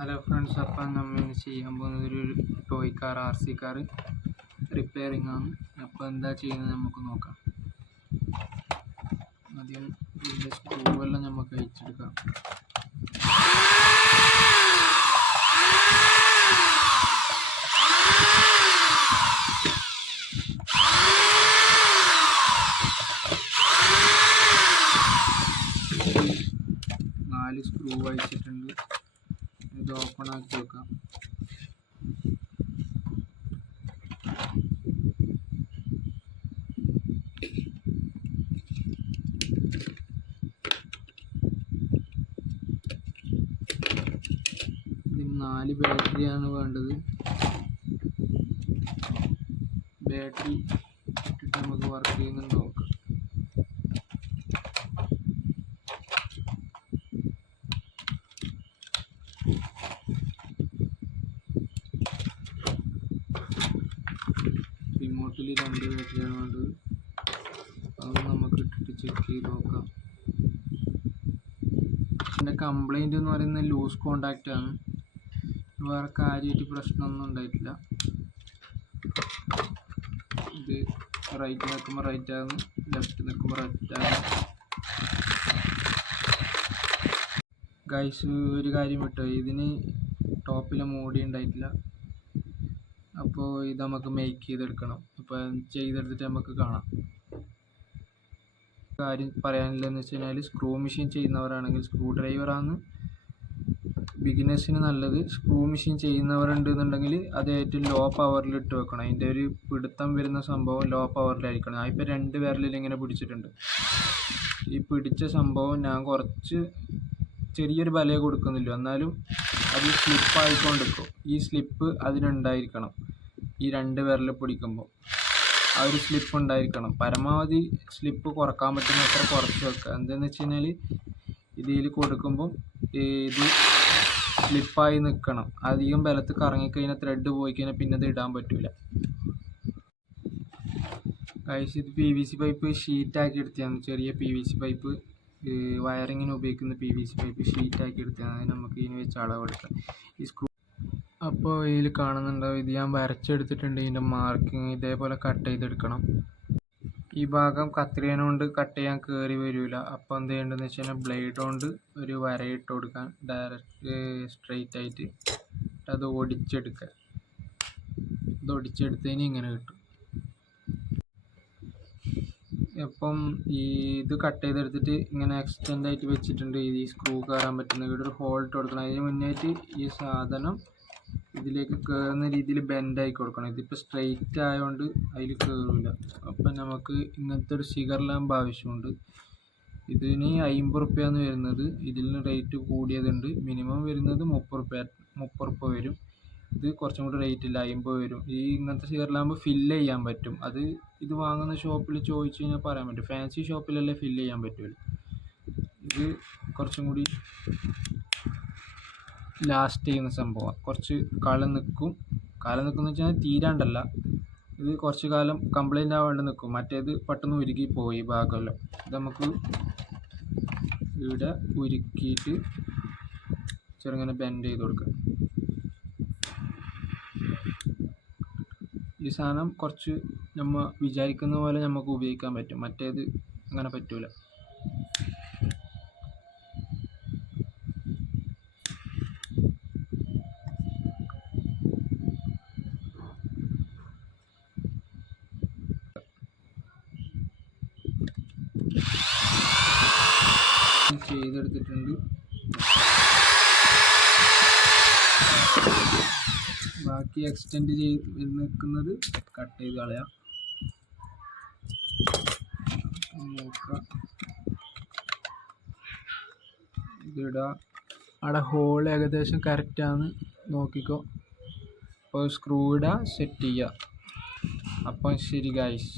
Hello friends, അപ്പം നമ്മൾ ഇന്ന് ചെയ്യാൻ പോകുന്നത് ഒരു toy car RC car repairing ആണ്. അപ്പോൾ എന്താ ചെയ്യുന്നത് നമുക്ക് നോക്കാം. ആദ്യം ഇതിൻ്റെ സ്ക്രൂ എല്ലാം നമുക്ക് അഴിച്ചെടുക്കാം. നാല് സ്ക്രൂ അഴിച്ചിട്ടുണ്ട്. ഇത് ഓപ്പൺ ആക്കി വെക്കാം. ഇതിന് 4 ബാറ്ററിയാണ് വേണ്ടത്. ബാറ്ററി ഇട്ടിട്ട് നമുക്ക് വർക്ക് ചെയ്യുന്നുണ്ട് നോക്കാം. റിമോട്ടിൽ 2 ബാറ്ററിയാണ് വേണ്ടത്. അത് നമുക്ക് ഇട്ടിട്ട് ചെക്ക് ചെയ്ത് നോക്കാം. ഇതിൻ്റെ കംപ്ലൈൻറ്റ് എന്ന് പറയുന്നത് ലൂസ് കോണ്ടാക്റ്റ് ആണ്. വേറെ കാര്യമായിട്ട് പ്രശ്നമൊന്നും ഉണ്ടായിട്ടില്ല. ഇത് റൈറ്റ് നിൽക്കുമ്പോൾ റൈറ്റ് ആകുന്നു, ലെഫ്റ്റ് നിൽക്കുമ്പോൾ ലെഫ്റ്റ് ആകുന്നു. ഗൈസ്, ഒരു കാര്യം വിട്ടോ, ഇതിന് ടോപ്പിൽ മൂടി ഉണ്ടായിട്ടില്ല. അപ്പോൾ ഇത് നമുക്ക് മേക്ക് ചെയ്തെടുക്കണം. അപ്പോൾ ചെയ്തെടുത്തിട്ട് നമുക്ക് കാണാം. കാര്യം പറയാനില്ലെന്ന് വെച്ച് കഴിഞ്ഞാൽ, സ്ക്രൂ മെഷീൻ ചെയ്യുന്നവരാണെങ്കിൽ സ്ക്രൂ ഡ്രൈവറാണ് ബിഗിനേഴ്സിന് നല്ലത്. സ്ക്രൂ മെഷീൻ ചെയ്യുന്നവരുണ്ടെന്നുണ്ടെങ്കിൽ അത് ഏറ്റവും ലോ പവറിൽ ഇട്ട് വെക്കണം. അതിൻ്റെ ഒരു പിടുത്തം വരുന്ന സംഭവം ലോ പവറിലായിരിക്കണം. ഞാൻ ഇപ്പോൾ 2 വിരലിൽ ഇങ്ങനെ പിടിച്ചിട്ടുണ്ട്. ഈ പിടിച്ച സംഭവം ഞാൻ കുറച്ച് ചെറിയൊരു ബലേ കൊടുക്കുന്നില്ല, എന്നാലും അത് സ്ലിപ്പായിക്കൊണ്ടിരിക്കും. ഈ സ്ലിപ്പ് അതിനുണ്ടായിരിക്കണം. ഈ 2 വിരൽ പിടിക്കുമ്പോൾ ആ ഒരു സ്ലിപ്പ് ഉണ്ടായിരിക്കണം. പരമാവധി സ്ലിപ്പ് കുറക്കാൻ പറ്റുന്ന അത്ര കുറച്ച് വെക്കുക. എന്താണെന്ന് വെച്ച് കഴിഞ്ഞാൽ, ഇതിൽ കൊടുക്കുമ്പം ഇത് സ്ലിപ്പായി നിൽക്കണം. അധികം ബലത്ത് കറങ്ങിക്കഴിഞ്ഞാൽ ത്രെഡ് പോയി കഴിഞ്ഞാൽ പിന്നെ അത് ഇടാൻ പറ്റില്ല. കഴിച്ച് ഇത് PVC പൈപ്പ് ഷീറ്റാക്കി എടുത്തതാണ്. ചെറിയ PVC പൈപ്പ്, വയറിങ്ങിന് ഉപയോഗിക്കുന്ന PVC പൈപ്പ് ഷീറ്റാക്കി എടുത്തതാണ്. അതിന് നമുക്ക് ഇതിന് വെച്ച് അളവെടുക്കാം. ഈ സ്ക്രൂ അപ്പോൾ ഇതിൽ കാണുന്നുണ്ടാവും, ഇത് ഞാൻ വരച്ചെടുത്തിട്ടുണ്ട്. ഇതിൻ്റെ മാർക്കിങ് ഇതേപോലെ കട്ട് ചെയ്തെടുക്കണം. ഈ ഭാഗം കത്രികേന കൊണ്ട് കട്ട് ചെയ്യാൻ കയറി വരില്ല. അപ്പോൾ എന്ത് ചെയ്യേണ്ടതെന്ന് വെച്ച് കഴിഞ്ഞാൽ, ബ്ലേഡ് കൊണ്ട് ഒരു വരയിട്ട് കൊടുക്കാൻ, ഡയറക്റ്റ് സ്ട്രെയിറ്റ് ആയിട്ട് അത് ഒടിച്ചെടുക്കുക. ഇത് ഒടിച്ചെടുത്തതിന് ഇങ്ങനെ കിട്ടും. അപ്പം ഇത് കട്ട് ചെയ്തെടുത്തിട്ട് ഇങ്ങനെ എക്സ്റ്റെൻഡ് ആയിട്ട് വെച്ചിട്ടുണ്ട്. ഈ സ്ക്രൂ കയറാൻ പറ്റുന്ന ഇവിടെ ഒരു ഹോൾ ഇട്ട് കൊടുക്കണം. അതിന് മുന്നായിട്ട് ഈ സാധനം ഇതിലേക്ക് കയറുന്ന രീതിയിൽ ബെൻഡായി കൊടുക്കണം. ഇതിപ്പോൾ സ്ട്രെയിറ്റ് ആയതുകൊണ്ട് അതിൽ കയറില്ല. അപ്പം നമുക്ക് ഇങ്ങനത്തെ ഒരു സിഗർ ലാമ്പ് ആവശ്യമുണ്ട്. ഇതിന് 50 റുപ്യാണ് വരുന്നത്. ഇതിൽ നിന്ന് റേറ്റ് കൂടിയതുണ്ട്. മിനിമം വരുന്നത് 30 റുപ്യ വരും. ഇത് കുറച്ചും കൂടി റേറ്റ് ഇല്ല, 50 വരും. ഈ ഇങ്ങനത്തെ സിഗർ ലാമ്പ് ഫില്ല് ചെയ്യാൻ പറ്റും. അത് ഇത് വാങ്ങുന്ന ഷോപ്പിൽ ചോദിച്ചു കഴിഞ്ഞാൽ പറയാൻ പറ്റും. ഫാൻസി ഷോപ്പിലല്ലേ ഫില്ല് ചെയ്യാൻ പറ്റുമല്ലോ. ഇത് കുറച്ചും കൂടി ലാസ്റ്റ് ചെയ്യുന്ന സംഭവമാണ്. കുറച്ച് കാലം നിൽക്കും. കാലം നിൽക്കുമെന്ന് വെച്ചാൽ തീരാണ്ടല്ല, ഇത് കുറച്ച് കാലം കംപ്ലൈൻ്റ് ആവാണ്ട് നിൽക്കും. മറ്റേത് പെട്ടെന്ന് ഉരുക്കി പോയി ഭാഗമല്ലോ. ഇത് നമുക്ക് ഇവിടെ ഉരുക്കിയിട്ട് ചെറുങ്ങനെ ബെൻഡ് ചെയ്ത് കൊടുക്കാം. ഈ സാധനം കുറച്ച് നമ്മൾ വിചാരിക്കുന്ന പോലെ നമുക്ക് ഉപയോഗിക്കാൻ പറ്റും. മറ്റേത് അങ്ങനെ പറ്റൂല. ചെയ്തെടുത്തിട്ടുണ്ട്. ബാക്കി എക്സ്റ്റെൻഡ് ചെയ്ത് നിൽക്കുന്നത് കട്ട് ചെയ്ത് കളയാം. നോക്കാം, ഇതിടാ. അവിടെ ഹോൾ ഏകദേശം കറക്റ്റാണ്, നോക്കിക്കോ. അപ്പോൾ സ്ക്രൂ ഇടുക, സെറ്റ് ചെയ്യുക. അപ്പം ശരി ഗൈസ്.